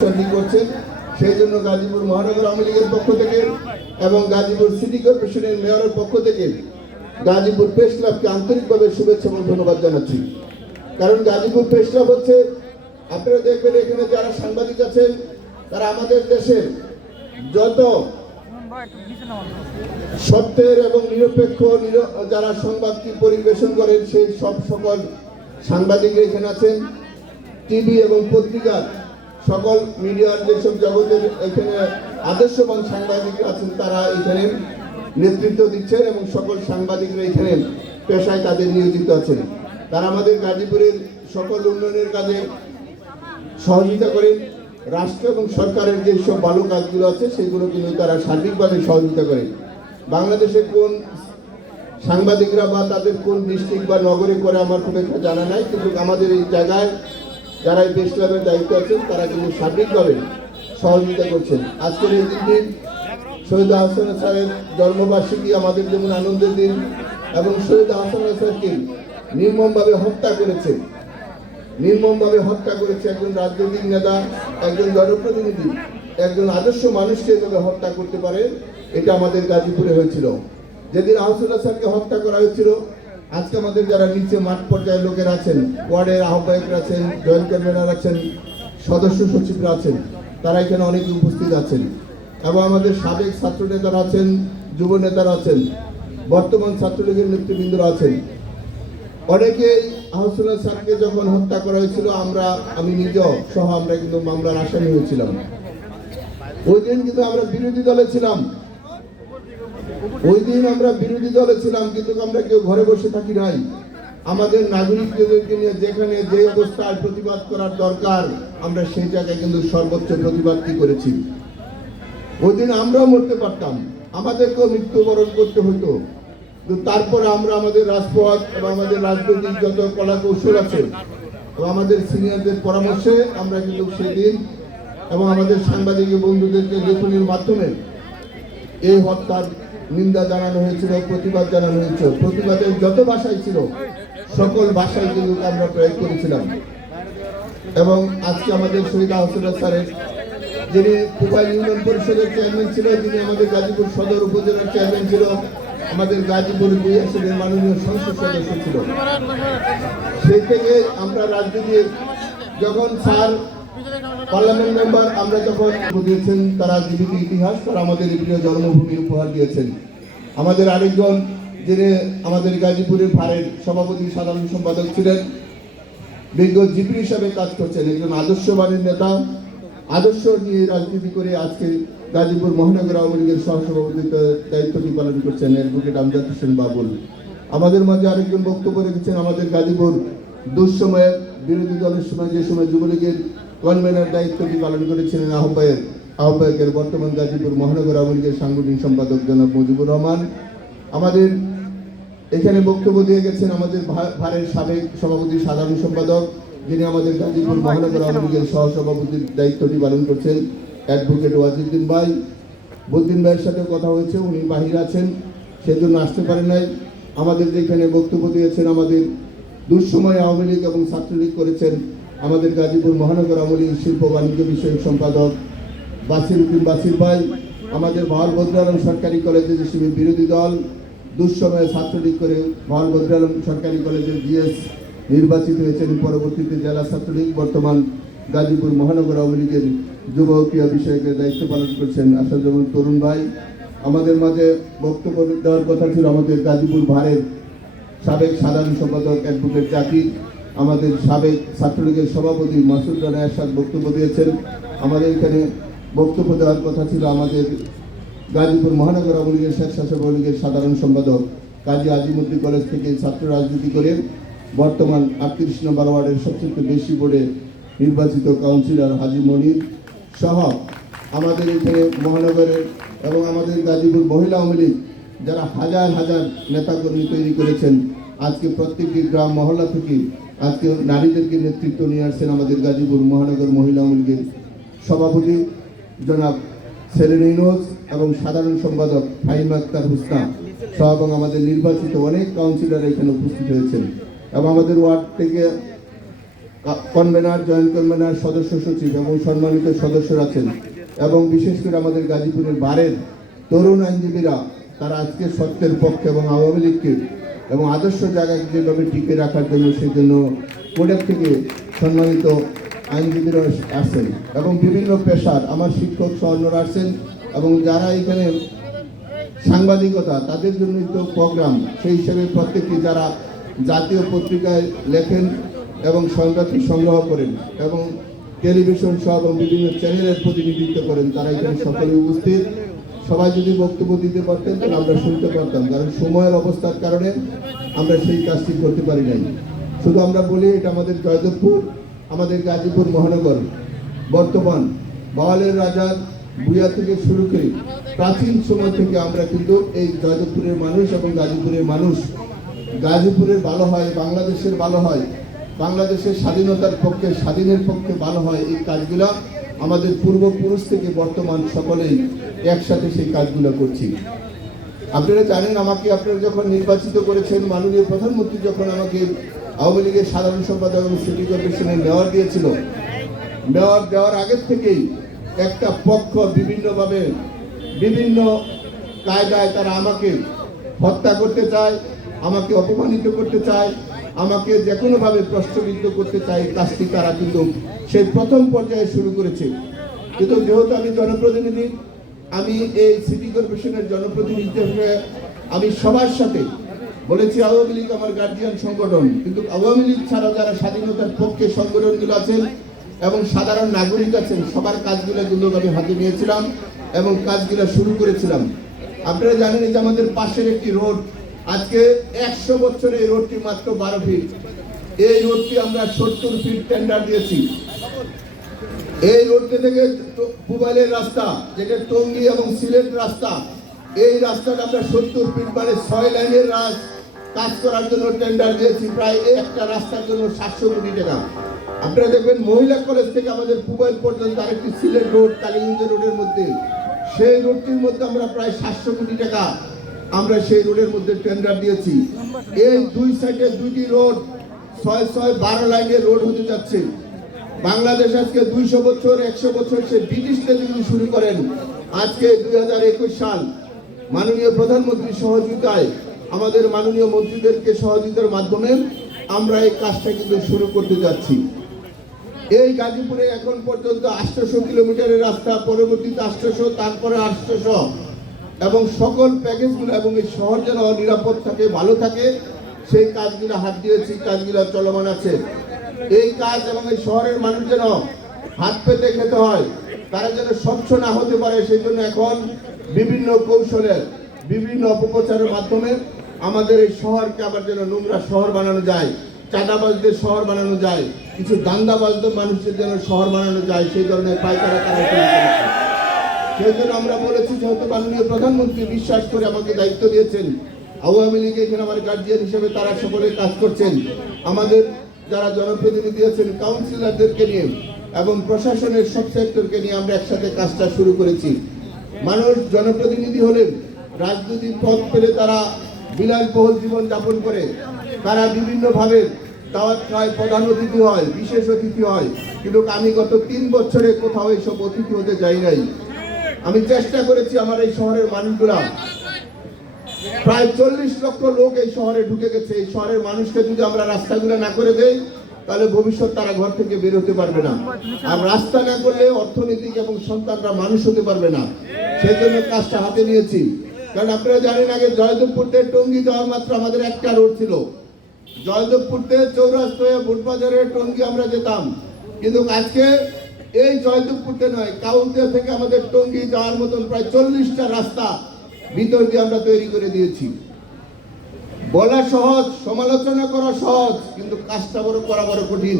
করছেন। সেই জন্য গাজীপুর মহানগর আওয়ামী লীগের পক্ষ থেকে এবং গাজীপুর সিটি কর্পোরেশনের মেয়রের পক্ষ থেকে গাজীপুর প্রেস ক্লাবকে আন্তরিকভাবে শুভেচ্ছা এবং ধন্যবাদ জানাচ্ছি। কারণ গাজীপুর প্রেস ক্লাব হচ্ছে, আপনারা দেখবেন এখানে যারা সাংবাদিক আছেন তারা আমাদের দেশের যত সত্যের এবং নিরপেক্ষ যারা সংবাদটি পরিবেশন করেন সেই সকল সাংবাদিকরা এখানে আছেন। টিভি এবং পত্রিকার সকল মিডিয়ার যেসব জগতের এখানে আদর্শবান সাংবাদিকরা আছেন তারা এখানে নেতৃত্ব দিচ্ছেন এবং সকল সাংবাদিকরা এখানে পেশায় তাদের নিয়োজিত আছেন। তারা আমাদের গাজীপুরের সকল উন্নয়নের কাজে সহযোগিতা করেন। রাষ্ট্র এবং সরকারের যেসব ভালো কাজগুলো আছে সেগুলো কিন্তু তারা সার্বিকভাবে সহযোগিতা করেন। বাংলাদেশের কোন সাংবাদিকরা বা তাদের কোন ডিস্ট্রিক্ট বা নগরে করে আমার খুব একটা জানা নাই, কিন্তু আমাদের এই জায়গায় যারা এই প্রেস ক্লাবের দায়িত্ব আছেন তারা কিন্তু সার্বিকভাবে সহযোগিতা করছেন। আজকের এই দিনটি শহীদ আহসান স্যারের জন্মবার্ষিকী আমাদের যেমন আনন্দের দিন, এবং শহীদ আহসান স্যারকে নির্মমভাবে হত্যা করেছে একজন রাজনৈতিক নেতা, একজন জনপ্রতিনিধি, একজন আদর্শ মানুষকে এভাবে হত্যা করতে পারে, এটা আমাদের গাজীপুরে হয়েছিল। যেদিন আহসান স্যারকে হত্যা করা হয়েছিল, আজকে আমাদের যারা নিচে মাঠ পর্যায়ের লোকেরা আছেন, ওয়ার্ডের আহ্বায়করা আছেন, জয়েন্ট কনভেনার আছেন, সদস্য সচিবরা আছেন, তারা এখানে অনেকে উপস্থিত আছেন, এবং আমাদের সাবেক ছাত্র নেতারা আছেন, যুব নেতারা আছেন, বর্তমান ছাত্রলীগের নেতৃবৃন্দরা আছেন। অনেকেই আহসান স্যারকে যখন হত্যা করা হয়েছিল আমি নিজেও সহ আমরা কিন্তু মামলার আসামি হয়েছিলাম। ওই দিন কিন্তু আমরা বিরোধী দলে ছিলাম, কিন্তু আমরা কেউ ঘরে বসে থাকি নাই। আমাদের নাগরিকদেরকে নিয়ে যেখানে যে অবস্থায় প্রতিবাদ করার দরকার আমরা সেই জায়গায় কিন্তু সর্বোচ্চ প্রতিবাদটি করেছি। ওই দিন আমরাও মরতে পারতাম, আমাদেরকেও মৃত্যুবরণ করতে হতো, কিন্তু তারপরে আমরা আমাদের রাজপথ এবং আমাদের রাজনৈতিক যত কলা কৌশল আছে এবং আমাদের সিনিয়রদের পরামর্শে আমরা কিন্তু সেদিন এবং আমাদের সাংবাদিক বন্ধুদেরকে লেখনির মাধ্যমে এই হত্যার নিন্দা জানানো হয়েছিল, প্রতিবাদ জানানো হয়েছিল। প্রতিবাদের যত ভাষাই ছিল সকল ভাষায় কিন্তু আমরা প্রয়োগ করেছিলাম। এবং আজকে আমাদের শহীদ আহসান স্যারের, যিনি কোপাইল ইউনিয়ন পরিষদের চেয়ারম্যান ছিল, যিনি আমাদের গাজীপুর সদর উপজেলার চেয়ারম্যান ছিল, আমাদের গাজীপুর 2 আসনের মাননীয় সংসদ সদস্য ছিল, সেই থেকে আমরা রাজনীতি যখন স্যার পার্লামেন্ট মেম্বার আমরা যখন দিয়েছেন, তারা জীবিত ইতিহাস, তারা আমাদের প্রিয় জন্মভূমি উপহার দিয়েছেন। আমাদের আরেকজন যিনি আমাদের গাজীপুরের ভারের সভাপতি সাধারণ সম্পাদক ছিলেন, বিজ্ঞ জিপি হিসাবে কাজ করছেন, একজন আদর্শবানের নেতা, আদর্শ নিয়ে রাজনীতি করে আজকে গাজীপুর মহানগর আওয়ামী লীগের সহসভাপতিত্বের দায়িত্বটি পালন করছেন অ্যাডভোকেট আমজাদ হোসেন বাবুল। আমাদের মাঝে আরেকজন বক্তব্য রেখেছেন আমাদের গাজীপুর দুঃসময়ে বিরোধী দলের সময়, যে সময় যুবলীগের কনভেনার দায়িত্বটি পালন করেছিলেন আহ্বায়কের, বর্তমান গাজীপুর মহানগর আওয়ামী লীগের সাংগঠনিক সম্পাদক জনাব মুজিবুর রহমান। আমাদের এখানে বক্তব্য দিয়ে গেছেন আমাদের ভারের সাবেক সভাপতি সাধারণ সম্পাদক, যিনি আমাদের গাজীপুর মহানগর আওয়ামী লীগের সহসভাপতির দায়িত্বটি পালন করছেন অ্যাডভোকেট ওয়াজিউদ্দিন ভাই। বদ্দিন ভাইয়ের সাথে কথা হয়েছে, উনি বাহিরে আছেন, সেজন্য আসতে পারেন নাই। আমাদের যেখানে বক্তব্য দিয়েছেন আমাদের দুঃসময় আওয়ামী লীগ এবং ছাত্রলীগ করেছেন আমাদের গাজীপুর মহানগর আওয়ামী লীগ শিল্প বাণিজ্য বিষয়ক সম্পাদক বাসির ভাই। আমাদের ভাওয়াল বদরুল আলম সরকারি কলেজের হিসেবে বিরোধী দল দুঃসময়ে ছাত্রলীগ করে ভাওয়াল বদরুল আলম সরকারি কলেজের জিএস নির্বাচিত হয়েছেন, পরবর্তীতে জেলা ছাত্রলীগ, বর্তমান গাজীপুর মহানগর আওয়ামী লীগের যুব ক্রিয়া বিষয়কের দায়িত্ব পালন করছেন আসাদুজ্জামান তরুণ ভাই। আমাদের মাঝে বক্তব্য দেওয়ার কথা ছিল আমাদের গাজীপুর ভারের সাবেক সাধারণ সম্পাদক অ্যাডভোকেট জাকির, আমাদের সাবেক ছাত্রলীগের সভাপতি মাসুদ রানা এরশাদ বক্তব্য দিয়েছেন। আমাদের এখানে বক্তব্য দেওয়ার কথা ছিল আমাদের গাজীপুর মহানগর আওয়ামী লীগের স্বেচ্ছাসেবক লীগের সাধারণ সম্পাদক কাজী আজিমুদ্দিন কলেজ থেকে ছাত্র রাজনীতি করে বর্তমান 38 নম্বর ওয়ার্ডের সবচেয়ে বেশি বোর্ডে নির্বাচিত কাউন্সিলর হাজি মনির সহ আমাদের এখানে মহানগরের এবং আমাদের গাজীপুর মহিলা আওয়ামী লীগ যারা হাজার হাজার নেতাকর্মী তৈরি করেছেন। আজকে প্রত্যেকটি গ্রাম মহল্লা থেকে আজকে নারীদেরকে নেতৃত্ব নিয়ে আসছেন আমাদের গাজীপুর মহানগর মহিলা আওয়ামী লীগের সভাপতি জনাব সেলিন ইউনুস এবং সাধারণ সম্পাদক ফাহিমা আক্তার হুসনা সহ, এবং আমাদের নির্বাচিত অনেক কাউন্সিলর এখানে উপস্থিত হয়েছেন। এবং আমাদের ওয়ার্ড থেকে কনভেনার, জয়েন্ট কনভেনার, সদস্য সচিব এবং সম্মানিত সদস্যরা আছেন, এবং বিশেষ করে আমাদের গাজীপুরের বারের তরুণ আইনজীবীরা, তারা আজকে সত্যের পক্ষে এবং আওয়ামী লীগকে এবং আদর্শ জায়গাকে যেভাবে টিকে রাখার জন্য সেজন্য কোডের থেকে সম্মানিত আইনজীবীরা আসছেন, এবং বিভিন্ন পেশার আমার শিক্ষক সহ অন্যরা আসছেন, এবং যারা এখানে সাংবাদিকতা তাদের জন্যই তো প্রোগ্রাম, সেই হিসেবে প্রত্যেকটি যারা জাতীয় পত্রিকায় লেখেন এবং সংবাদ সংগ্রহ করেন এবং টেলিভিশন সহ এবং বিভিন্ন চ্যানেলের প্রতিনিধিত্ব করেন, তারা এখানে সকলে উপস্থিত। সবাই যদি বক্তব্য দিতে পারতেন তাহলে আমরা শুনতে পারতাম, কারণ সময়ের অবস্থার কারণে আমরা সেই কাজটি করতে পারি নাই। শুধু আমরা বলি এটা আমাদের জয়দেবপুর, আমাদের গাজীপুর মহানগর। বর্তমান বাওয়ালের রাজার বুয়া থেকে শুরু করে প্রাচীন সময় থেকে আমরা কিন্তু এই জয়দেবপুরের মানুষ এবং গাজীপুরের মানুষ, গাজীপুরের ভালো হয়, বাংলাদেশের ভালো হয়, বাংলাদেশের স্বাধীনতার পক্ষে, স্বাধীনের পক্ষে ভালো হয়, এই কাজগুলা আমাদের পূর্বপুরুষ থেকে বর্তমান সকলেই একসাথে সেই কাজগুলো করছি। আপনারা জানেন, আমাকে আপনারা যখন নির্বাচিত করেছেন, মাননীয় প্রধানমন্ত্রী যখন আমাকে আওয়ামী লীগের সাধারণ সম্পাদক এবং সিটি কর্পোরেশনের মেয়র দিয়েছিল, মেয়র দেওয়ার আগের থেকেই একটা পক্ষ বিভিন্নভাবে বিভিন্ন কায়দায় তারা আমাকে হত্যা করতে চায়, আমাকে অপমানিত করতে চায়, আমাকে যে কোনোভাবে প্রশ্নবিদ্ধ করতে চায়। কাজটি তারা কিন্তু সেই প্রথম পর্যায়ে শুরু করেছে। কিন্তু যেহেতু আমি জনপ্রতিনিধি, আমি এই সিটি কর্পোরেশনের জনপ্রতিনিধি হিসেবে আমি সবার সাথে বলেছি, আওয়ামী লীগ আমার গার্জিয়ান সংগঠন, কিন্তু আওয়ামী লীগ ছাড়াও যারা স্বাধীনতার পক্ষে সংগঠনগুলো আছেন এবং সাধারণ নাগরিক আছেন, সবার কাজগুলো কিন্তু আমি হাতে নিয়েছিলাম এবং কাজগুলো শুরু করেছিলাম। আপনারা জানেন যে আমাদের পাশের একটি রোড, আজকে 100 বছরে এই রোডটি মাত্র 12 ফিট। এই রোডটি আমরা 70 ফিট টেন্ডার দিয়েছি। এই রোডটি থেকে পুবাইলের রাস্তা, যেটা টঙ্গী এবং সিলেট রাস্তা, এই রাস্তাটা আমরা 70 ফিট মানে 6 লাইনের কাজ করার জন্য টেন্ডার দিয়েছি, প্রায় একটা রাস্তার জন্য 700 কোটি টাকা। আপনারা দেখবেন মহিলা কলেজ থেকে আমাদের পুবাইল পর্যন্ত আরেকটি সিলেট রোড, কালীগঞ্জ রোডের মধ্যে, সেই রোডটির মধ্যে আমরা প্রায় 700 কোটি টাকা আমরা সেই রোডের মধ্যে টেন্ডার দিয়েছি। এই দুই সাইডে দুইটি রোড 6-6-12 লাইনের রোড হতে যাচ্ছে। বাংলাদেশ আজকে 200 বছর 100 বছর সে ব্রিটিশদের যদি শুরু করেন, আজকে 2021 সাল মাননীয় প্রধানমন্ত্রীর সহযোগিতায় আমাদের মাননীয় মন্ত্রীদেরকে সহযোগিতার মাধ্যমে আমরা এই কাজটা কিন্তু শুরু করতে যাচ্ছি। এই গাজীপুরে এখন পর্যন্ত 800 কিলোমিটারের রাস্তা, পরবর্তীতে 800, তারপরে 800, এবং সকল প্যাকেজগুলো এবং এই শহর যেন নিরাপদ থাকে, ভালো থাকে, সেই কাজগুলো হাত দিয়েছি, কাজগুলো চলমান আছে। এই কাজ এবং এই শহরের মানুষ যেন হাত পেতে খেতে হয়, তারা যেন স্বচ্ছ না হতে পারে, সেই জন্য এখন বিভিন্ন কৌশলের, বিভিন্ন অপপ্রচারের মাধ্যমে আমাদের এই শহরকে আবার যেন নোংরা শহর বানানো যায়, চাঁদাবাজদের শহর বানানো যায়, কিছু দান্দাবাজদের মানুষের যেন শহর বানানো যায়, সেই ধরনের পায়তারা তারা শুরু করেছে। সেই জন্য আমরা বলেছি, যেহেতু মাননীয় প্রধানমন্ত্রী বিশ্বাস করে আমাকে দায়িত্ব দিয়েছেন, আওয়ামী লীগ এখানে আমার গার্জিয়ান হিসেবে তারা সকলে কাজ করছেন, আমাদের যারা জনপ্রতিনিধি আছেন, কাউন্সিলরদেরকে নিয়ে এবং প্রশাসনের সব সেক্টরকে নিয়ে আমরা একসাথে কাজটা শুরু করেছি। মানুষ জনপ্রতিনিধি হলেন, রাজনৈতিক পদ পেলে তারা বিলাসবহুল জীবন যাপন করে, তারা বিভিন্নভাবে দাওয়াত খায়, প্রধান অতিথি হয়, বিশেষ অতিথি হয়, কিন্তু আমি গত 3 বছরে কোথাও এইসব অতিথি হতে যাই নাই। আমি চেষ্টা করেছি আমার এই শহরের মানুষগুলা, প্রায় 40 লক্ষ লোক এই শহরে ঢুকে গেছে। এই শহরের মানুষকে যদি আমরা রাস্তাগুলো না করে দেই, তাহলে ভবিষ্যৎ তারা ঘর থেকে বের হতে পারবে না, আর রাস্তা না করলে অর্থনৈতিক এবং সন্তানরা মানুষ হতে পারবে না। সেই জন্য কাজটা হাতে নিয়েছি। কারণ আপনারা জানেন, আগে জয়দেবপুর থেকে টঙ্গী যাওয়ার মাত্র আমাদের একটা রোড ছিল। জয়দেবপুর থেকে চৌরাস্তা হয়ে বুটবাজারে টঙ্গী আমরা যেতাম, কিন্তু আজকে এই জয়দেবপুর থেকে নয়, কাউন্টিয়া থেকে আমাদের টঙ্গী যাওয়ার মতন প্রায় 40টা রাস্তা ভিতর দিয়ে আমরা তৈরি করে দিয়েছি। বলা সহজ, সমালোচনা করা সহজ, কিন্তু কাজটা করা বড় কঠিন।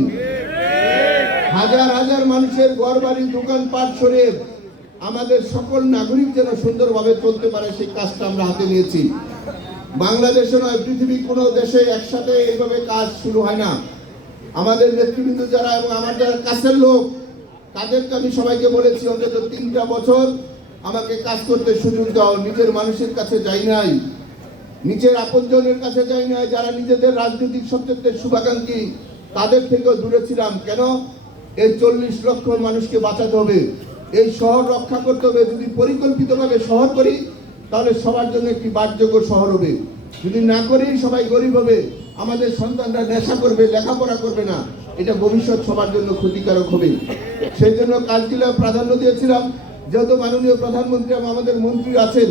হাজার হাজার মানুষের ঘর বাড়ি, দোকানপাট সরিয়ে আমাদের সকল নাগরিক যেন সুন্দরভাবে চলতে পারে, সেই কাজটা আমরা হাতে নিয়েছি। বাংলাদেশে নয়, পৃথিবীর কোনো দেশে একসাথে এইভাবে কাজ শুরু হয় না। আমাদের নেতৃবৃন্দ যারা এবং আমার যারা কাছের লোক, তাদেরকে আমি সবাইকে বলেছি, অন্তত 3টা বছর আমাকে কাজ করতে সুযোগ দাও। নিজের মানুষের কাছে যাই নাই, নিজের আপনজনের কাছে যাই নাই, যারা নিজেদের রাজনৈতিক সত্যের শুভাকাঙ্ক্ষী, তাদের থেকেও দূরে ছিলাম। কেন? এই 40 লক্ষ মানুষকে বাঁচাতে হবে, এই শহর রক্ষা করতে হবে। যদি পরিকল্পিতভাবে শহর করি তাহলে সবার জন্য একটি বাসযোগ্য শহর হবে। যদি না করি সবাই গরিব হবে, আমাদের সন্তানরা নেশা করবে, লেখাপড়া করবে না, এটা ভবিষ্যৎ সবার জন্য ক্ষতিকারক হবে। সেই জন্য কাজগুলো প্রাধান্য দিয়েছিলাম। যেহেতু মাননীয় প্রধানমন্ত্রী এবং আমাদের মন্ত্রী আছেন,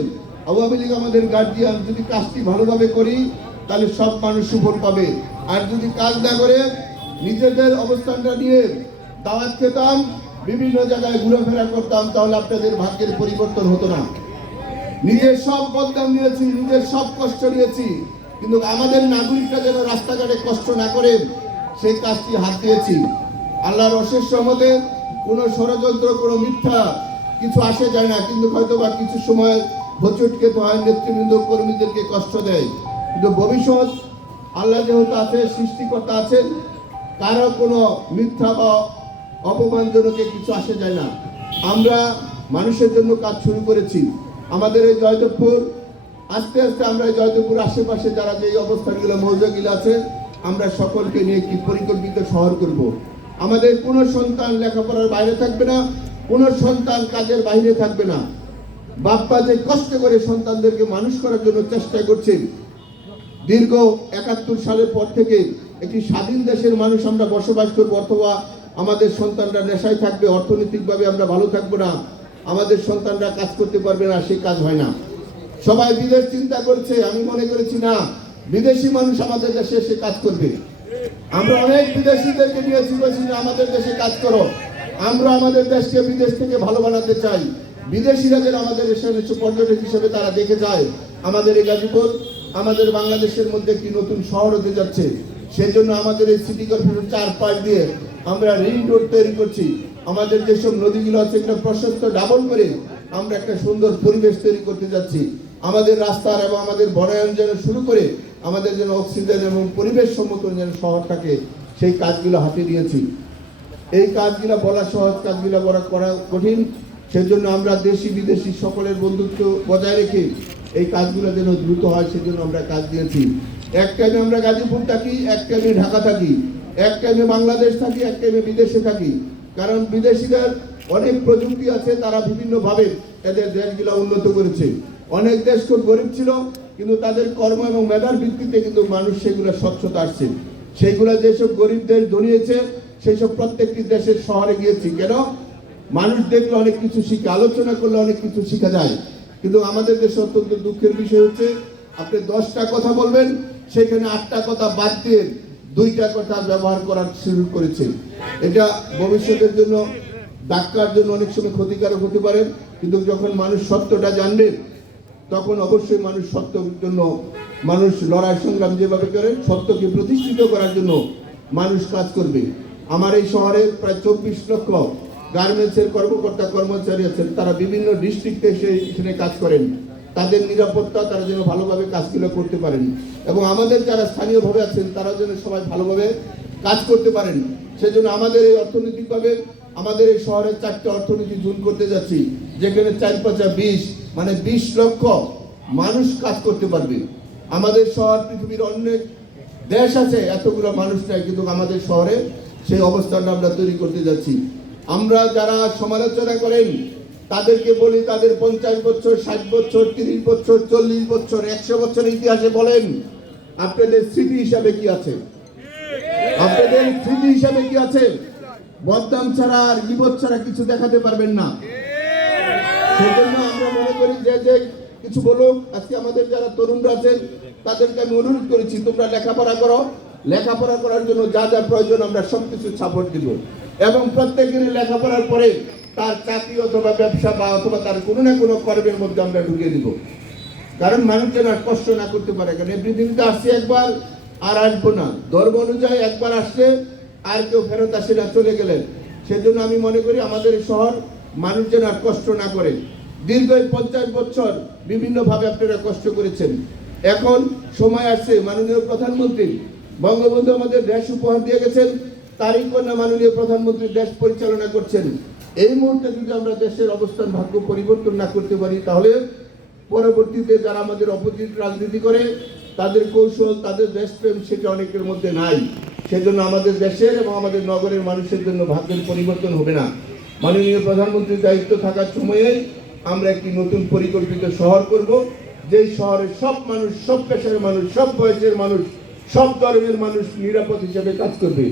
আওয়ামী লীগ আমাদের গার্জিয়ান, যদি কাজটি ভালোভাবে করি তাহলে সব মানুষ সুফল পাবে। আর যদি কাজ না করে নিজেদের অবস্থানটা নিয়ে দাওয়াত খেতাম, বিভিন্ন জায়গায় ঘুরেফেরা করতাম, তাহলে আপনাদের ভাগ্যের পরিবর্তন হতো না। নিজের সব বদনাম নিয়েছি, নিজের সব কষ্ট নিয়েছি, কিন্তু আমাদের নাগরিকরা যেন রাস্তাঘাটে কষ্ট না করে সেই কাজটি হাত দিয়েছি। আল্লাহর অশেষ রহমতে কোনো ষড়যন্ত্র, কোনো মিথ্যা কিছু আসে যায় না, কিন্তু হয়তো বা কিছু সময় হোঁচট খেতে হয়, নেতৃবৃন্দ কর্মীদেরকে কষ্ট দেয়। কিন্তু ভবিষ্যৎ আল্লাহ যেহেতু আছে, সৃষ্টিকর্তা আছেন, কারো কোনো মিথ্যা বা অপমানজনক কিছু আসে যায় না। আমরা মানুষের জন্য কাজ শুরু করেছি। আমাদের এই জয়দেবপুর, আস্তে আস্তে আমরা জয়দেবপুর আশেপাশে যারা যে অবস্থানগুলো মৌজাগুলো আছে, আমরা সকলকে নিয়ে একটি পরিকল্পিত শহর করব। আমাদের কোনো সন্তান লেখাপড়ার বাইরে থাকবে না, কোনো সন্তান কাজের বাইরে থাকবে না। বাপ্পা যে কষ্ট করে সন্তানদেরকে মানুষ করার জন্য চেষ্টা করছে, দীর্ঘ 71 সালের পর থেকে একটি স্বাধীন দেশের মানুষ আমরা বসবাস করবো, অথবা আমাদের সন্তানরা নেশায় থাকবে, অর্থনৈতিকভাবে আমরা ভালো থাকবো না, আমাদের সন্তানরা কাজ করতে পারবে না, সে কাজ হয় না। সবাই বিদেশ চিন্তা করছে, আমি মনে করেছি না, বিদেশি মানুষ আমাদের দেশে এসে কাজ করবে। আমরা অনেক বিদেশিদেরকে নিয়েছি, বলছি না আমাদের দেশে কাজ করো। আমরা আমাদের দেশকে বিদেশ থেকে ভালো বানাতে চাই। বিদেশিরা যেন আমাদের দেশের পর্যটক হিসেবে তারা দেখে যায় আমাদের এই গাজীপুর আমাদের বাংলাদেশের মধ্যে একটি নতুন শহর হতে যাচ্ছে। সেই জন্য আমাদের এই সিটি কর্পোরেশন চারপাশ দিয়ে আমরা রিং রোড তৈরি করছি। আমাদের যেসব নদীগুলো আছে এগুলো প্রশস্ত ডাবল করে আমরা একটা সুন্দর পরিবেশ তৈরি করতে যাচ্ছি। আমাদের রাস্তার এবং আমাদের বনায়ন যেন শুরু করে আমাদের যেন অক্সিজেন এবং পরিবেশ সম্মত যেন শহর থাকে, সেই কাজগুলো হাতে দিয়েছি। এই কাজগুলো বলা সহজ, কাজগুলো করা কঠিন। সেজন্য আমরা দেশি বিদেশি সকলের বন্ধুত্ব বজায় রেখে এই কাজগুলো যেন দ্রুত হয়, সেজন্য আমরা কাজ দিয়েছি। এক টাইমে আমরা গাজীপুর থাকি, এক টাইমে ঢাকা থাকি, এক টাইমে বাংলাদেশ থাকি, এক টাইমে বিদেশে থাকি। কারণ বিদেশিদের অনেক প্রযুক্তি আছে, তারা বিভিন্নভাবে এদের দেশগুলো উন্নত করেছে। অনেক দেশ খুব গরিব ছিল, কিন্তু তাদের কর্ম এবং মেধার ভিত্তিতে কিন্তু মানুষ সেগুলো স্বচ্ছতা আসছে। সেইগুলো যেসব গরিব দেশ ধরিয়েছে, সেই সব প্রত্যেকটি দেশের শহরে গিয়েছি। কেন? মানুষ দেখলে অনেক কিছু শিখে, আলোচনা করলে অনেক কিছু শেখা যায়। কিন্তু আমাদের দেশে অত্যন্ত দুঃখের বিষয় হচ্ছে, আপনি 10টা কথা বলবেন, সেখানে 8টা কথা বাদ দিয়ে 2টা কথা ব্যবহার করার শুরু করেছে। এটা ভবিষ্যতের জন্য, ডাক্তার জন্য অনেক সময় ক্ষতিকারক হতে পারে। কিন্তু যখন মানুষ সত্যটা জানবে, তখন অবশ্যই মানুষ সত্যের জন্য মানুষ লড়াই সংগ্রাম যেভাবে করে, সত্যকে প্রতিষ্ঠিত করার জন্য মানুষ কাজ করবে। আমার এই শহরে প্রায় 24 লক্ষ গার্মেন্টসের কর্মকর্তা কর্মচারী আছেন, তারা বিভিন্ন ডিস্ট্রিক্টে সেখানে কাজ করেন। তাদের নিরাপত্তা, তারা যেন ভালোভাবে কাজগুলো করতে পারেন, এবং আমাদের যারা স্থানীয়ভাবে আছেন তারা যেন সবাই ভালোভাবে কাজ করতে পারেন। সেজন্য আমাদের এই অর্থনৈতিকভাবে আমাদের এই শহরের 4টা অর্থনীতি জোন করতে যাচ্ছি, যেখানে 4×5 মানে 20 লক্ষ মানুষ কাজ করতে পারবে। আমাদের শহর পৃথিবীর অনেক দেশ আছে, এতগুলো মানুষ নাই, কিন্তু আমাদের শহরে সেই অবস্থানটা আমরা তৈরি করতে যাচ্ছি। আমরা যারা সমালোচনা করেন তাদেরকে বলি, তাদের 50 বছর, 60 বছর, 30 বছর, 40 বছর, 100 বছরের ইতিহাসে বলেন, আপনাদের স্মৃতি হিসাবে কি আছে? আপনাদের স্মৃতি হিসাবে কি আছে? বদনাম ছাড়া আর গীবত ছাড়া কিছু দেখাতে পারবেন না। সেজন্য আমরা মনে করি যে কিছু বলুক। আজকে আমাদের যারা তরুণরা আছেন তাদেরকে আমি অনুরোধ করেছি, তোমরা লেখাপড়া করো, লেখাপড়া করার জন্য যা যা প্রয়োজন আমরা সবকিছু সাপোর্ট দিব, এবং প্রত্যেকেরই লেখাপড়ার পরে তার চাকরি অথবা ব্যবসা বা অথবা তার কোনো না কোনো কর্মের মধ্যে আমরা ঢুকিয়ে দিব। কারণ মানুষ যেন আর কষ্ট না করতে পারে। কারণ এই পৃথিবীতে আসছে একবার, আর আসবো না। ধর্ম অনুযায়ী একবার আসলে আর কেউ ফেরত আসে না, চলে গেলেন। সেজন্য আমি মনে করি আমাদের শহর মানুষ যেন আর কষ্ট না করে। দীর্ঘ 50 বছর বিভিন্নভাবে আপনারা কষ্ট করেছেন। এখন সময় আসছে, মাননীয় প্রধানমন্ত্রী বঙ্গবন্ধু আমাদের দেশ উপহার দিয়ে গেছেন, তারই কন্যা মাননীয় প্রধানমন্ত্রী দেশ পরিচালনা করছেন। এই মুহূর্তে যদি আমরা দেশের অবস্থান ভাগ্য পরিবর্তন না করতে পারি, তাহলে পরবর্তীতে যারা আমাদের অপোজিট রাজনীতি করে তাদের কৌশল, তাদের দেশপ্রেম সেটা অনেকের মধ্যে নাই। সেজন্য আমাদের দেশের এবং আমাদের নগরের মানুষের জন্য ভাগ্যের পরিবর্তন হবে না। মাননীয় প্রধানমন্ত্রীর দায়িত্ব থাকার সময়ে আমরা একটি নতুন পরিকল্পিত শহর করব, যেই শহরে সব মানুষ, সব পেশার মানুষ, সব বয়সের মানুষ, সব ধর্মের মানুষ নিরাপদ হিসেবে কাজ করবে।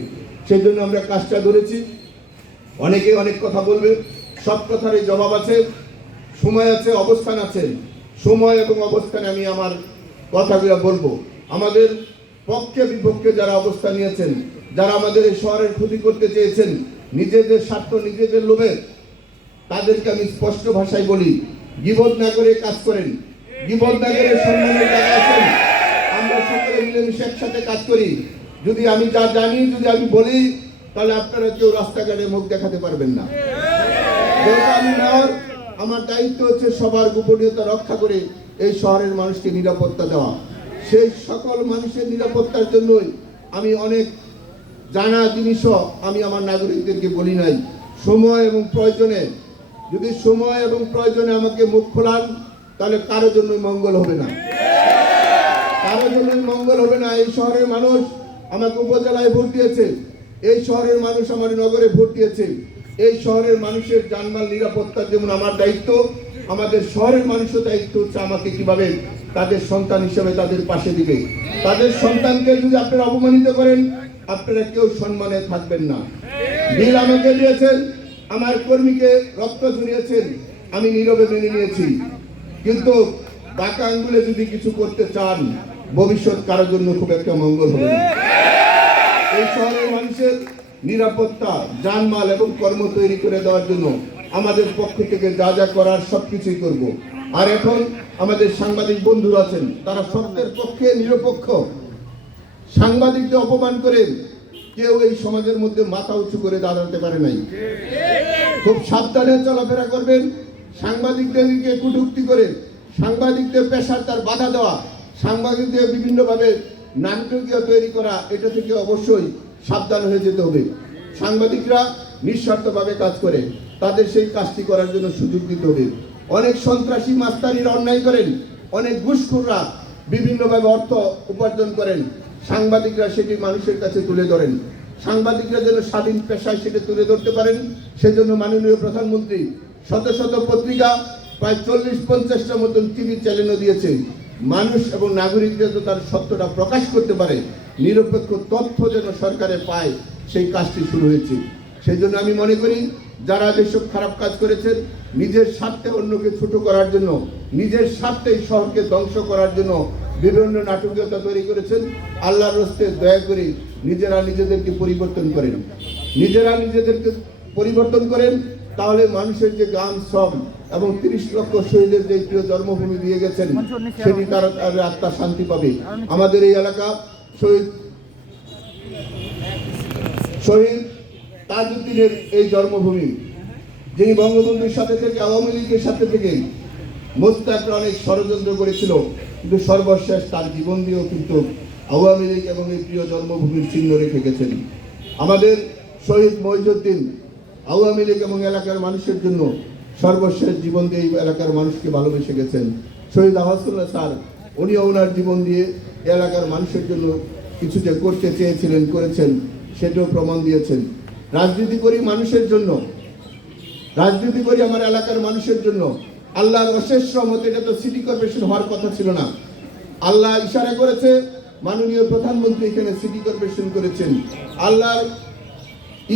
সেই জন্য আমরা কাজটা ধরেছি। অনেকে অনেক কথা বলবে, সব কথারই জবাব আছে, সময় আছে, অবস্থান আছে। সময় এবং অবস্থানে আমি আমার কথাগুলো বলবো। আমাদের পক্ষে বিপক্ষে যারা অবস্থান নিয়েছেন, যারা আমাদের এই শহরের ক্ষতি করতে চেয়েছেন নিজেদের স্বার্থ, নিজেদের লোভে, তাদেরকে আমি স্পষ্ট ভাষায় বলি, গীবত না করে কাজ করেন, গীবত না করে সম্মানের জায়গায় আছেন। আমরা সকলে মিলেমিশে একসাথে কাজ করি। যদি আমি যা জানি, যদি আমি বলি, তাহলে আপনারা কেউ রাস্তাঘাটে মুখ দেখাতে পারবেন না। যেহেতু আমি মেয়র, আমার দায়িত্ব হচ্ছে সবার গোপনীয়তা রক্ষা করে এই শহরের মানুষকে নিরাপত্তা দেওয়া। সেই সকল মানুষের নিরাপত্তার জন্যই আমি অনেক জানা জিনিসও আমি আমার নাগরিকদেরকে বলি নাই। সময় এবং প্রয়োজনে, যদি সময় এবং প্রয়োজনে আমাকে মুখ খোলান, তাহলে কারোর জন্যই মঙ্গল হবে না, কারোর জন্যই মঙ্গল হবে না। এই শহরের মানুষ আমাকে উপজেলায় ভোট দিয়েছে, এই শহরের মানুষ আমার নগরে ভোট দিয়েছে। এই শহরের মানুষের জানমাল নিরাপত্তার যেমন আমার দায়িত্ব, আমাদের শহরের মানুষের দায়িত্ব হচ্ছে আমাকে কিভাবে তাদের সন্তান হিসেবে তাদের পাশে দিবে। তাদের সন্তানকে যদি আপনারা অপমানিত করেন, আপনারা কেউ সম্মানে থাকবেন না। বিল আমাকে দিয়েছেন, আমার কর্মীকে রক্ত ঝরিয়েছেন, আমি নীরবে মেনে নিয়েছি। কিন্তু বাঁকা আঙ্গুলে যদি কিছু করতে চান, ভবিষ্যৎ কারোর জন্য খুব একটা মঙ্গল হবে না। এই শহরের মানুষের নিরাপত্তা, জানমাল এবং কর্ম তৈরি করে দেওয়ার জন্য আমাদের পক্ষ থেকে যা যা করার সবকিছুই করব। আর এখন আমাদের সাংবাদিক বন্ধুরা আছেন, তারা সত্যের পক্ষে নিরপেক্ষ। সাংবাদিকদের অপমান করে কেউ এই সমাজের মধ্যে মাথা উঁচু করে দাঁড়াতে পারে নাই। খুব সাবধানে চলাফেরা করবেন। সাংবাদিকদেরকে কটূক্তি করে, সাংবাদিকদের পেশার তার বাধা দেওয়া, সাংবাদিকদের বিভিন্নভাবে নাটকীয় তৈরি করা, এটা থেকে অবশ্যই সাবধান হয়ে যেতে হবে। সাংবাদিকরা নিঃস্বার্থভাবে কাজ করে, তাদের সেই কাজটি করার জন্য সুযোগ দিতে হবে। অনেক সন্ত্রাসী মাস্তানিরা অন্যায় করেন, অনেক ঘুষখোররা বিভিন্নভাবে অর্থ উপার্জন করেন, সাংবাদিকরা সেটি মানুষের কাছে তুলে ধরেন। সাংবাদিকরা যেন স্বাধীন পেশায় সেটা তুলে ধরতে পারেন, সেজন্য মাননীয় প্রধানমন্ত্রী শত শত পত্রিকা, প্রায় 40-50টা মতন টিভি চ্যানেলও দিয়েছে। মানুষ এবং নাগরিকরা তো তার সত্যটা প্রকাশ করতে পারে, নিরপেক্ষ তথ্য যেন সরকারে পায়, সেই কাজটি শুরু হয়েছে। সেই জন্য আমি মনে করি, যারা যেসব খারাপ কাজ করেছেন, নিজের স্বার্থে অন্যকে ছোট করার জন্য, নিজের স্বার্থে শহরকে ধ্বংস করার জন্য বিভিন্ন নাটকীয়তা তৈরি করেছেন, আল্লাহর হস্তে দয়া করে নিজেরা নিজেদেরকে পরিবর্তন করেন, নিজেরা নিজেদেরকে পরিবর্তন করেন। তাহলে মানুষের যে গান, শ্রম এবং 30 লক্ষ শহীদের যে প্রিয় জন্মভূমি দিয়ে গেছেন, সেটি তার আত্মা শান্তি পাবে। আমাদের এই এলাকা শহীদ তাজউদ্দিনের এই জন্মভূমি, যিনি বঙ্গবন্ধুর সাথে থেকে, আওয়ামী লীগের সাথে থেকে মোস্তাকরা অনেক ষড়যন্ত্র করেছিল, কিন্তু সর্বশেষ তার জীবন দিয়েও কিন্তু আওয়ামী লীগ এবং এই প্রিয় জন্মভূমির চিহ্ন রেখে গেছেন। আমাদের শহীদ মহিউদ্দিন আওয়ামী লীগ এবং এলাকার মানুষের জন্য সর্বশেষ জীবন দিয়ে এই এলাকার মানুষকে ভালোবেসে গেছেন। শহীদ আহসানুল্লাহ স্যার, উনিও ওনার জীবন দিয়ে এলাকার মানুষের জন্য কিছু যে করতে চেয়েছিলেন, করেছেন, সেটাও প্রমাণ দিয়েছেন। রাজনীতি করি মানুষের জন্য, রাজনীতি করি আমার এলাকার মানুষের জন্য। আল্লাহর অশেষ রহমত, এটা তো সিটি কর্পোরেশন হওয়ার কথা ছিল না। আল্লাহ ইশারা করেছে, মাননীয় প্রধানমন্ত্রী এখানে সিটি কর্পোরেশন করেছেন। আল্লাহর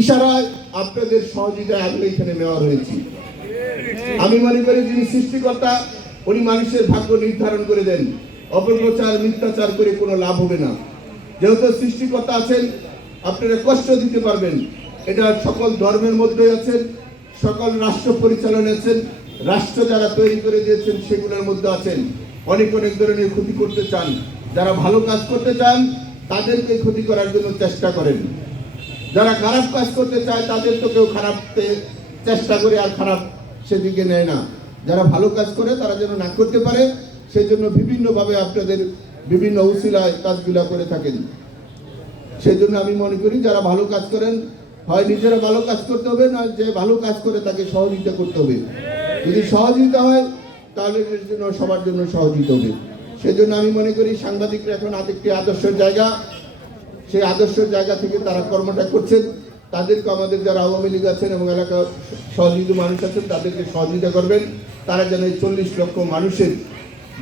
ইশারায় আপনাদের সহযোগিতায় আমি এখানে মেয়র হয়েছি। আমি মনে করি, যিনি সৃষ্টিকর্তা, উনি মানুষের ভাগ্য নির্ধারণ করে দেন। অপপ্রচার, মিথ্যাচার করে কোনো লাভ হবে না। যেহেতু সৃষ্টিকর্তা আছেন, আপনারা কষ্ট দিতে পারবেন। এটা সকল ধর্মের মধ্যে আছেন, সকল রাষ্ট্র পরিচালনা আছেন, রাষ্ট্র যারা তৈরি করে দিয়েছেন সেগুলোর মধ্যে আছেন। অনেক অনেক ধরনের ক্ষতি করতে চান। যারা ভালো কাজ করতে চান তাদেরকে ক্ষতি করার জন্য চেষ্টা করেন। যারা খারাপ কাজ করতে চায় তাদের তো কেউ খারাপ চেষ্টা করে আর খারাপ সেদিকে নেয় না। যারা ভালো কাজ করে তারা যেন না করতে পারে, সেই জন্য বিভিন্নভাবে আপনাদের বিভিন্ন উসিলায় কাজগুলা করে থাকেন। সেই জন্য আমি মনে করি, যারা ভালো কাজ করেন, হয় নিজেরা ভালো কাজ করতে হবে, না যে ভালো কাজ করে তাকে সহযোগিতা করতে হবে। যদি সহযোগিতা হয় তাহলে এর জন্য সবার জন্য সহযোগিতা হবে। সেজন্য আমি মনে করি, সাংবাদিকরা এখন একটি আদর্শের জায়গা। সেই আদর্শের জায়গা থেকে তারা কর্মটা করছেন। তাদেরকে আমাদের যারা আওয়ামী লীগ আছেন এবং এলাকার সহযোগী মানুষ আছেন তাদেরকে সহযোগিতা করবেন, তারা যেন এই 40 লক্ষ মানুষের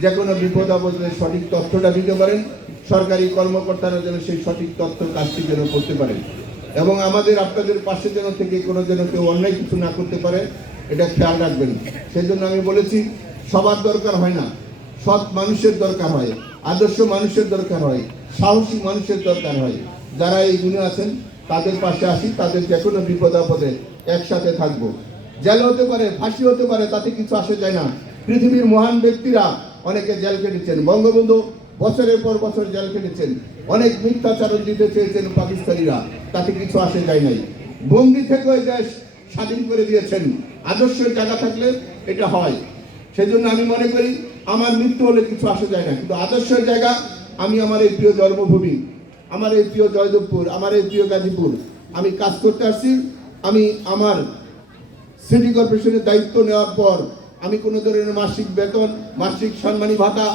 যে কোনো বিপদ আপদে সঠিক তথ্যটা দিতে পারেন, সরকারি কর্মকর্তারা যেন সেই সঠিক তথ্য কাজটি যেন করতে পারেন, এবং আমাদের আপনাদের পাশে যেন থেকে কোনো যেন কেউ অন্যায় কিছু না করতে পারে, এটা খেয়াল রাখবেন। সেই জন্য আমি বলেছি, সবার দরকার হয় না, সৎ মানুষের দরকার হয়, আদর্শ মানুষের দরকার হয়, সাহসী মানুষের দরকার হয়। যারা এই গুণে আছেন তাদের পাশে আসি, তাদের যে কোনো বিপদ আপদে একসাথে থাকবো। জেল হতে পারে, ফাঁসি হতে পারে, তাতে কিছু আসে যায় না। পৃথিবীর মহান ব্যক্তিরা অনেকে জেল কেটেছেন, বঙ্গবন্ধু বছরের পর বছর জেল কেটেছেন, অনেক মিথ্যাচারণ দিতে চেয়েছেন পাকিস্তানিরা, তাতে কিছু আসে যায় নাই। বন্দি থেকে ওই দেশ স্বাধীন করে দিয়েছেন। আদর্শের জায়গা থাকলে এটা হয়। সেজন্য আমি মনে করি আমার মৃত্যু হলে কিছু আসে যায় না, কিন্তু আদর্শের জায়গা, আমি আমার এই প্রিয় জন্মভূমি, আমার এই প্রিয় জয়দেবপুর, আমার এই প্রিয় গাজীপুর আমি কাজ করতে আসছি। আমি আমার সিটি কর্পোরেশনের দায়িত্ব নেওয়ার পর আমি কোনো ধরনের মাসিক বেতন, মাসিক সম্মানী ভাতা,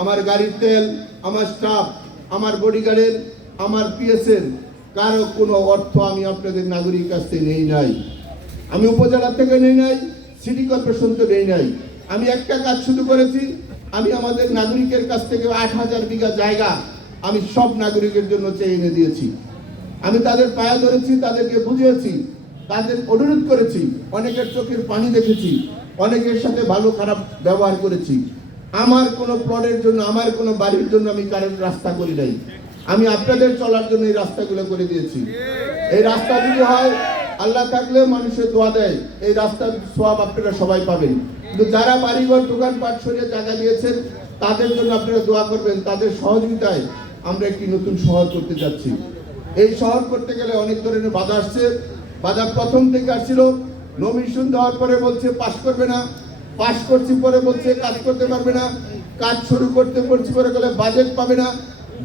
আমার গাড়ির তেল, আমার স্টাফ, আমার বডিগার্ডের, আমার পিএসের কারো কোনো অর্থ আমি আপনাদের নাগরিক কাছ থেকে নেই নাই। আমি উপজেলা থেকে নেই নাই, সিটি কর্পোরেশন তো নেই নাই। আমি একটা কাজ শুরু করেছি, আমি আমাদের নাগরিকের কাছ থেকে 8,000 বিঘা জায়গা আমি সব নাগরিকের জন্য চেয়ে এনে দিয়েছি। আমি তাদের পায়ে ধরেছি, তাদেরকে বুঝিয়েছি, তাদের অনুরোধ করেছি, অনেকের চোখের পানি দেখেছি, অনেকের সাথে ভালো খারাপ ব্যবহার করেছি। আমার কোনো প্লটের জন্য, আমার কোনো বাড়ির জন্য আমি কারোর রাস্তা করি নাই। আমি আপনাদের চলার জন্য এই রাস্তাগুলো করে দিয়েছি। এই রাস্তা যদি হয়, আল্লাহ থাকলে মানুষের দোয়া দেয়, এই রাস্তার সওয়াব আপনারা সবাই পাবেন। কিন্তু যারা বাড়িঘর দোকানপাট সরিয়ে জায়গা দিয়েছেন তাদের জন্য আপনারা দোয়া করবেন। তাদের সহযোগিতায় আমরা একটি নতুন শহর করতে যাচ্ছি। এই শহর করতে গেলে অনেক ধরনের বাধা আসছে। বাধা প্রথম থেকে আসছিল, নমিনেশন দেওয়ার পরে বলছে পাস করবে না, পাস করছি পরে বলছে কাজ করতে পারবে না, কাজ শুরু করতে বলছি পরে গেলে বাজেট পাবে না।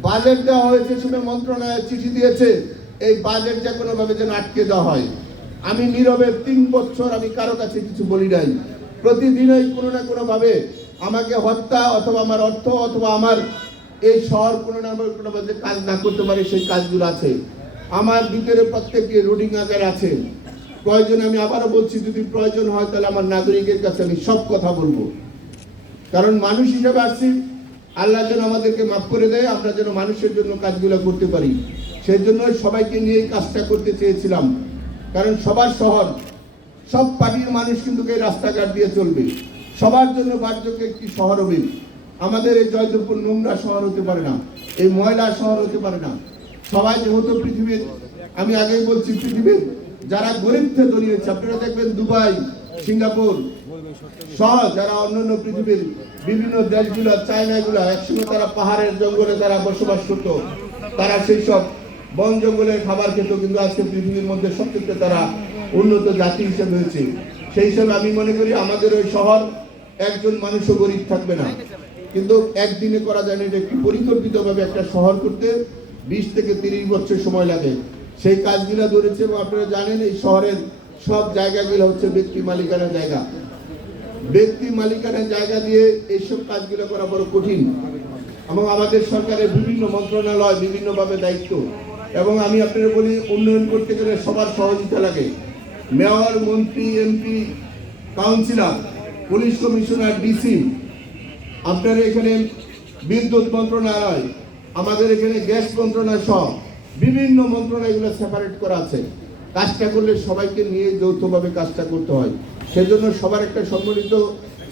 বাজেট দেওয়া হয়েছে শুনে মন্ত্রণালয় চিঠি দিয়েছে এই বাজেট যে কোনোভাবে যেন আটকে দেওয়া হয়। আমি নীরবে 3 বছর আমি কারো কাছে কিছু বলি নাই। প্রতিদিনই কোনো না কোনোভাবে আমাকে হত্যা অথবা আমার অর্থ অথবা আমার এই শহর কোনো না কোনোভাবে কাজ না করতে পারে সেই কাজগুলো আছে। আমার ভিতরে প্রত্যেকটি রুটিন আকার আছে। প্রয়োজন, আমি আবারও বলছি, যদি প্রয়োজন হয় তাহলে আমার নাগরিকের কাছে আমি সব কথা বলবো। কারণ মানুষ হিসেবে আসছি, আল্লাহ যেন আমাদেরকে মাফ করে দেয়, আমরা যেন মানুষের জন্য কাজগুলো করতে পারি। সেই জন্য সবাইকে নিয়ে এই কাজটা করতে চেয়েছিলাম। কারণ সবার শহর, সব পার্টির মানুষ কিন্তু এই রাস্তাঘাট দিয়ে চলবে, সবার জন্য বার্ধক্য একটি শহর হবে। আমাদের এই জয়দেবপুর নোংরা শহর হতে পারে না, এই ময়লা শহর হতে পারে না। সবাই যেহেতু পৃথিবীর, আমি আগেই বলছি, পৃথিবীর যারা গরিব থেকে ধরিয়েছে, আপনারা দেখবেন দুবাই, সিঙ্গাপুর সহ যারা অন্যান্য পৃথিবীর বিভিন্ন দেশগুলো, চায়নাগুলো, একসময় তারা পাহাড়ের জঙ্গলে তারা বসবাস করতো, তারা সেই সব বন জঙ্গলের খাবার খেত, কিন্তু আজকে পৃথিবীর মধ্যে সবচেয়ে তারা উন্নত জাতি হিসেবে হয়েছে। সেই হিসাবে আমি মনে করি আমাদের ওই শহর একজন মানুষও গরিব থাকবে না। কিন্তু একদিনে করা যায় না, এটা একটি পরিকল্পিতভাবে একটা শহর করতে 20 থেকে 30 বছর সময় লাগে। সেই কাজগুলো ধরেছে এবং আপনারা জানেন এই শহরের সব জায়গাগুলো হচ্ছে ব্যক্তি মালিকানার জায়গা। ব্যক্তি মালিকানার জায়গা দিয়ে এইসব কাজগুলো করা বড় কঠিন, এবং আমাদের সরকারের বিভিন্ন মন্ত্রণালয় বিভিন্নভাবে দায়িত্ব। এবং আমি আপনারা বলি, উন্নয়ন করতে গেলে সবার সহযোগিতা লাগে। মেয়র, মন্ত্রী, MP, councillor, police commissioner, DC, আপনার এখানে বিদ্যুৎ মন্ত্রণালয়, আমাদের এখানে গ্যাস মন্ত্রণালয় সহ বিভিন্ন মন্ত্রণালয়গুলো সেপারেট করা আছে। কাজটা করলে সবাইকে নিয়ে যৌথভাবে কাজটা করতে হয়। সেজন্য সবার একটা সম্মিলিত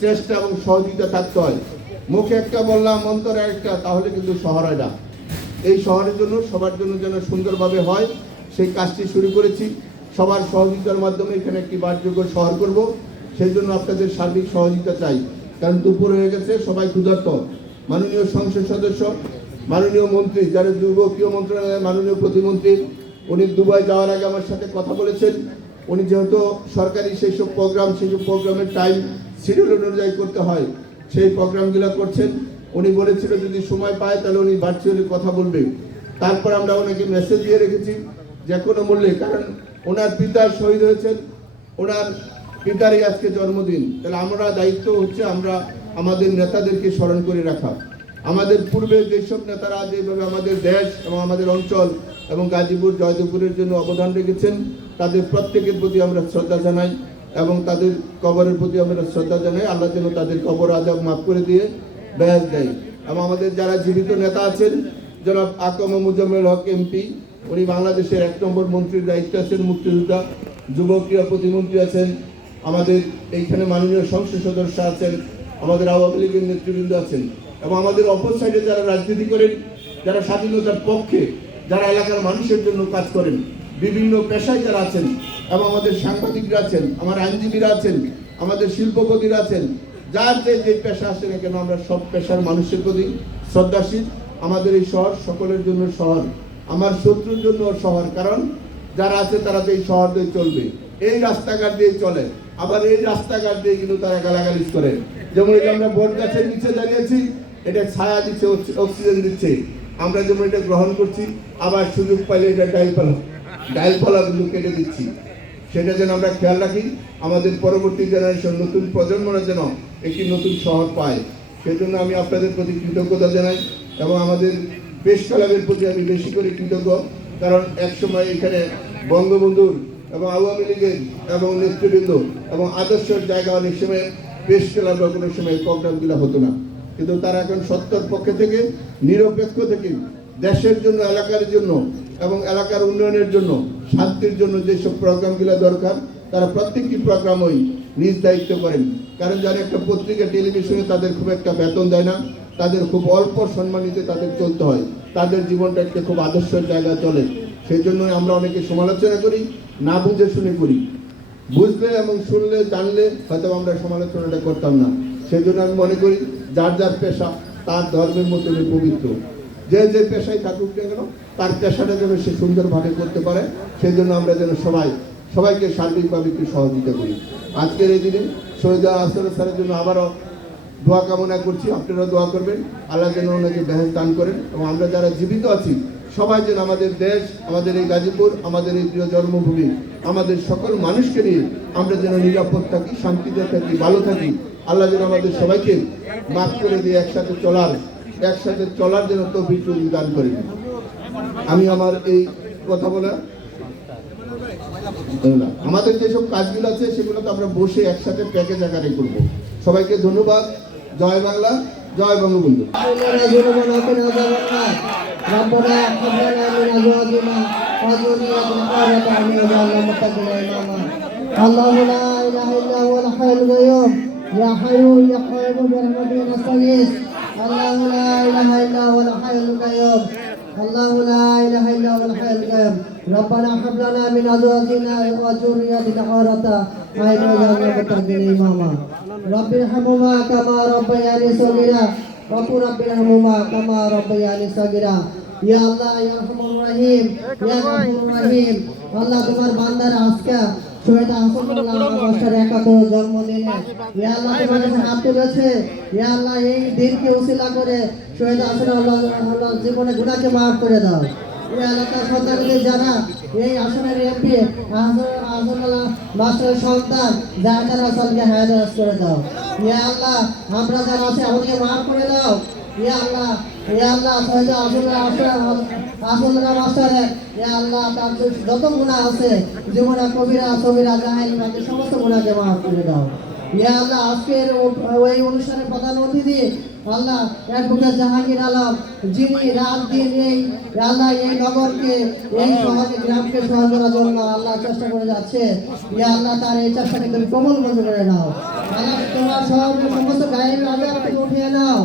চেষ্টা এবং সহযোগিতা থাকতে হয়। মুখে একটা বললাম, অন্তরে একটা, তাহলে কিন্তু শহর হয় না। এই শহরের জন্য সবার জন্য যেন সুন্দরভাবে হয় সেই কাজটি শুরু করেছি। সবার সহযোগিতার মাধ্যমে এখানে একটি বাসযোগ্য শহর করব। সেই জন্য আপনাদের সার্বিক সহযোগিতা চাই, কারণ দুপুর হয়ে গেছে, সবাই ক্ষুধার্ত। মাননীয় সংসদ সদস্য, মাননীয় মন্ত্রী, যারা যুবকীয় মন্ত্রণালয়ের মাননীয় প্রতিমন্ত্রী, উনি দুবাই যাওয়ার আগে আমার সাথে কথা বলেছেন। উনি যেহেতু সরকারি সেই সব প্রোগ্রামের টাইম শিডিউল অনুযায়ী করতে হয়, সেই প্রোগ্রামগুলো করছেন। উনি বলেছিল যদি সময় পায় তাহলে উনি ভার্চুয়ালি কথা বলবে। তারপর আমরা ওনাকে মেসেজ দিয়ে রেখেছি যে কোনো মূল্যে, কারণ ওনার পিতা শহীদ হয়েছেন, ওনার পিতারই আজকে জন্মদিন। তাহলে আমরা দায়িত্ব হচ্ছে আমরা আমাদের নেতাদেরকে স্মরণ করে রাখা। আমাদের পূর্বে যেসব নেতারা যেভাবে আমাদের দেশ এবং আমাদের অঞ্চল এবং গাজীপুর জয়দেবপুরের জন্য অবদান রেখেছেন, তাদের প্রত্যেকের প্রতি আমরা শ্রদ্ধা জানাই এবং তাদের কবরের প্রতি আমরা শ্রদ্ধা জানাই। আল্লাহ যেন তাদের কবর আযাব মাফ করে দিয়ে বেহেশত দেয়। এবং আমাদের যারা জীবিত নেতা আছেন, জনাব আকম মুজাম্মেল হক এমপি, উনি বাংলাদেশের 1 নম্বর মন্ত্রীর দায়িত্বে আছেন, মুক্তিযোদ্ধা, যুব ক্রীড়া প্রতিমন্ত্রী আছেন, আমাদের এইখানে মাননীয় সংসদ সদস্য আছেন, আমাদের আওয়ামী লীগের নেতৃবৃন্দ আছেন, এবং আমাদের অপর সাইডে যারা রাজনীতি করেন, যারা স্বাধীনতার পক্ষে, যারা এলাকার মানুষের জন্য কাজ করেন, বিভিন্ন পেশায় যারা আছেন, এবং আমাদের সাংবাদিকরা আছেন, আমার আইনজীবীরা আছেন, আমাদের শিল্পপতিরা আছেন, যার যে পেশা আসে না কেন, আমরা সব পেশার মানুষের প্রতি শ্রদ্ধাশীল। আমাদের এই শহর সকলের জন্য শহর, আমার শত্রুর জন্য শহর, কারণ যারা আছে তারা তো এই শহর দিয়ে চলবে, এই রাস্তাঘাট দিয়ে চলে, আবার এই রাস্তাঘাট দিয়ে কিন্তু তারা গালাগালিজ করে। যেমন এই যে আমরা বট গাছের নিচে দাঁড়িয়েছি, এটা ছায়া দিচ্ছে, অক্সিজেন দিচ্ছে, আমরা যেমন এটা গ্রহণ করছি, আবার সুযোগ পাইলে এটা ডালপালা কিন্তু কেটে দিচ্ছি। সেটা যেন আমরা খেয়াল রাখি, আমাদের পরবর্তী জেনারেশন, নতুন প্রজন্মরা যেন একটি নতুন শহর পায়। সেজন্য আমি আপনাদের প্রতি কৃতজ্ঞতা জানাই এবং আমাদের প্রেস ক্লাবের প্রতি আমি বেশি করে কৃতজ্ঞ, কারণ একসময় এখানে বঙ্গবন্ধুর এবং আওয়ামী লীগের এবং নেতৃবৃন্দ এবং আদর্শের জায়গা অনেক সময় প্রেস ক্লাব বা কোনো সময় প্রোগ্রামগুলো হতো না, কিন্তু তারা এখন সত্যর পক্ষে থেকে, নিরপেক্ষ থেকে দেশের জন্য, এলাকার জন্য এবং এলাকার উন্নয়নের জন্য, শান্তির জন্য যেসব প্রোগ্রামগুলো দরকার, তারা প্রত্যেকটি প্রোগ্রামই নিজ দায়িত্ব করেন। কারণ যারা একটা পত্রিকা, টেলিভিশনে তাদের খুব একটা বেতন দেয় না, তাদের খুব অল্প সম্মানিত তাদের চলতে হয়, তাদের জীবনটা একটা খুব আদর্শের জায়গা চলে। সেই জন্যই আমরা অনেকে সমালোচনা করি, না বুঝে শুনে করি, বুঝলে এবং শুনলে জানলে হয়তো আমরা সমালোচনাটা করতাম না। সেই জন্য আমি মনে করি যার যার পেশা তার ধর্মের মতো পবিত্র, যে পেশায় থাকুক না কেন তার পেশাটা যেন সে সুন্দরভাবে করতে পারে, সেই জন্য আমরা যেন সবাইকে সার্বিকভাবে একটু সহযোগিতা করি। আজকের এই দিনে শহীদ আসর স্যারের জন্য আবারও দোয়া কামনা করছি, আপনারা দোয়া করবেন, আল্লাহ যেন ওনাকে বেহেশত দান করেন, এবং আমরা যারা জীবিত আছি সবাই যেন আমাদের দেশ, আমাদের এই গাজীপুর, আমাদের এই প্রিয় জন্মভূমি, আমাদের সকল মানুষকে নিয়ে আমরা যেন নিরাপদ থাকি, শান্তিতে থাকি, ভালো থাকি। আল্লাহ যেন আমাদের সবাইকে মাফ করে দিয়ে একসাথে চলার জন্য তৌফিক দান করেন। আমি আমার এই কথা বলা, আমাদের যেসব কাজগুলো আছে সেগুলো তো আমরা বসে একসাথে প্যাকেজ আকারে করবো। সবাইকে ধন্যবাদ। জয় বাংলা, জয় বঙ্গবন্ধু। يا حي يا قيوم برحمتك نستغيث الله لا اله الا هو الحي القيوم الله لا اله الا هو الحي القيوم ربنا هب لنا من ازواجنا وذرياتنا قرة اعين واجعلنا للمتقين اماما رب ارحمهما كما ربياني صغيرا وقل رب ارحمهما كما ربياني صغيرا ইয়া আল্লাহ ইয়া রহমানুর রহিম ইয়া গফুরুর রহিম। আল্লাহ তোমার বান্দার আজকে শহীদ হাসানুল্লাহ মাস্টার 71 জন্মদিনে ইয়া আল্লাহ তোমার কাছে হাত তুলেছে। ইয়া আল্লাহ এই দিনকে উসিলা করে শহীদ হাসানুল্লাহ জীবনে গুনাহকে মাফ করে দাও। এই এলাকার সন্তানদের যারা এই আসনের এমপি হাসানুল্লাহ মাস্টারের সন্তান জাহাঙ্গীর হাসানকে হায়াত করে দাও। ইয়া আল্লাহ আমরা যারা আছে আমাদেরকে মাফ করে দাও। ইয়া আল্লাহ শহীদ হাসানুল্লাহ মাস্টার ইয়া আল্লাহ তার যত গুনাহ আছে জীবনে কবিরা সবিরা জাহেলি বাকি সমস্ত গুনাহকে মাফ করে দাও। ইয়া আল্লাহ আজকের ওই অনুষ্ঠানের প্রধান অতিথি আল্লাহ অ্যাডভোকেট জাহাঙ্গীর আলম, যিনি রাত দিন এই আল্লাহ এই নগরকে, এই শহরকে, গ্রামকে সহায় করার জন্য আল্লাহ চেষ্টা করে যাচ্ছে। ইয়া আল্লাহ তার এই চেষ্টাকে তুমি কবুল করে নাও। আল্লাহ তোমার শহরের সমস্ত গায়ের আজাব থেকে উঠিয়ে নাও।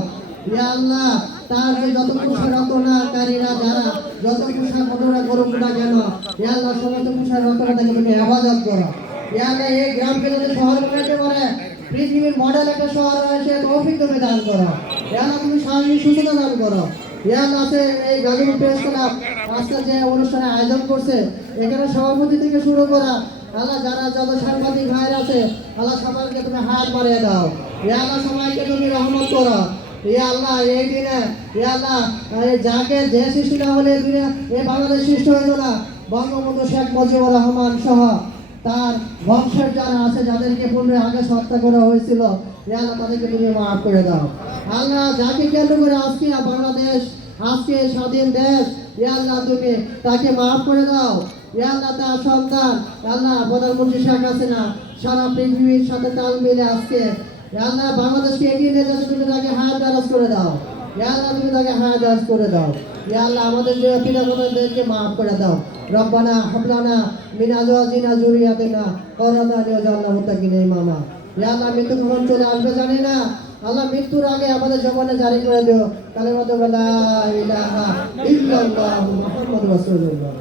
ইয়া আল্লাহ তার যে যত কুশারতনাকারীরা যারা যত কুশার ঘটনা করুক না কেন, ইয়া আল্লাহ সমস্ত কুশার ঘটনা থেকে তুমি হেফাজত করো। ইয়া আল্লাহ এই গ্রামকে যদি শহর বানাতে পারে, পৃথিবীর মডেল একটা শহর হয়েছে, তৌফিক তুমি দান করো। ইয়া আল্লাহ তুমি শারীরিক সুস্থতা দান করো। ইয়া আল্লাহ এই গাজীপুর প্রেস ক্লাব আজকে যে অনুষ্ঠানে আয়োজন করছে, এখানে সভাপতি থেকে শুরু করা আল্লাহ যারা যত সাংবাদিক ভাইরা আছে আল্লাহ সবাইকে তুমি হাত বাড়িয়ে দাও। ইয়া আল্লাহ সবাইকে তুমি রহমত করো। ইয়া আল্লাহ এই দিনে ইয়া আল্লাহ যাকে যে সৃষ্টি না হলে এই দিনে এই বাংলাদেশ সৃষ্টি হইল না, বঙ্গবন্ধু শেখ মুজিবুর রহমান সহ তার বংশের যারা আছে যাদেরকে 15 আগস্ট হত্যা করা হয়েছিল ইয়া আল্লাহ তাদেরকে তুমি মাফ করে দাও আল্লাহ যাকে কেন্দ্র করে আজকে বাংলাদেশ আজকে স্বাধীন দেশ ইয়া আল্লাহ তুমি তাকে মাফ করে দাও ইয়া আল্লাহ তার সন্তান আল্লাহ প্রধানমন্ত্রী শেখ হাসিনা সারা পৃথিবীর সাথে তাল মিলে আজকে ইয়া আল্লাহ বাংলাদেশকে এগিয়ে নিয়ে যাচ্ছে তুমি তাকে হায়াত দারাজ করে দাও ইয়া আল্লাহ তুমি তাকে হায়াত দারাজ করে দাও ইয়া আল্লাহ আমাদের যে পিতামাতাদেরকে মাফ করে দাও রব্বানা হাবলানা মিন আজওয়াজিনা যুরিয়াতিনা কুররাতা আ'ইউন ওয়াজআলনা মুত্তাকিনা ইমামা ইয়া আল্লাহ মৃত্যু কখন চলে আসবে জানি না আল্লাহ মৃত্যুর আগে আমাদের জবানে জারি করে দিও কালেমাতু লা ইলাহা ইল্লাল্লাহু মুহাম্মাদুর রাসূলুল্লাহ